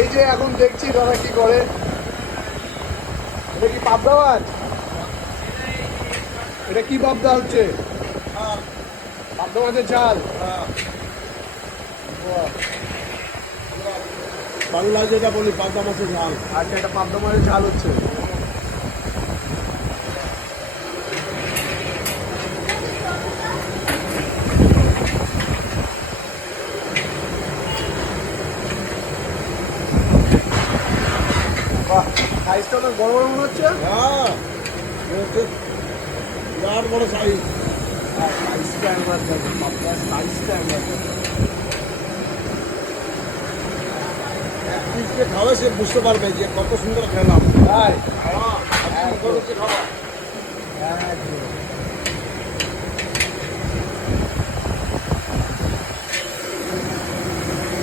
এই যে এখন দেখছি দাদা কি করে। এটা কি পাবদা মাছ? এটা কি পাবদা হচ্ছে? পাবদা মাছের ঝাল। বাংলা যেটা বলি পাবদা মাছের ঝাল। আচ্ছা, এটা পাবদা মাছের ঝাল হচ্ছে। বাহ, সাইজটা অনেক বড় বড় মনে হচ্ছে। হ্যাঁ, বিরাট বড় সাইজ। সাইজটা একবার দেখো, পাবদার সাইজটা একবার দেখো। এক পিস যে খাবে সে বুঝতে পারবে যে কত সুন্দর খেলাম। তাই? খাওয়া, খাওয়া। একদম।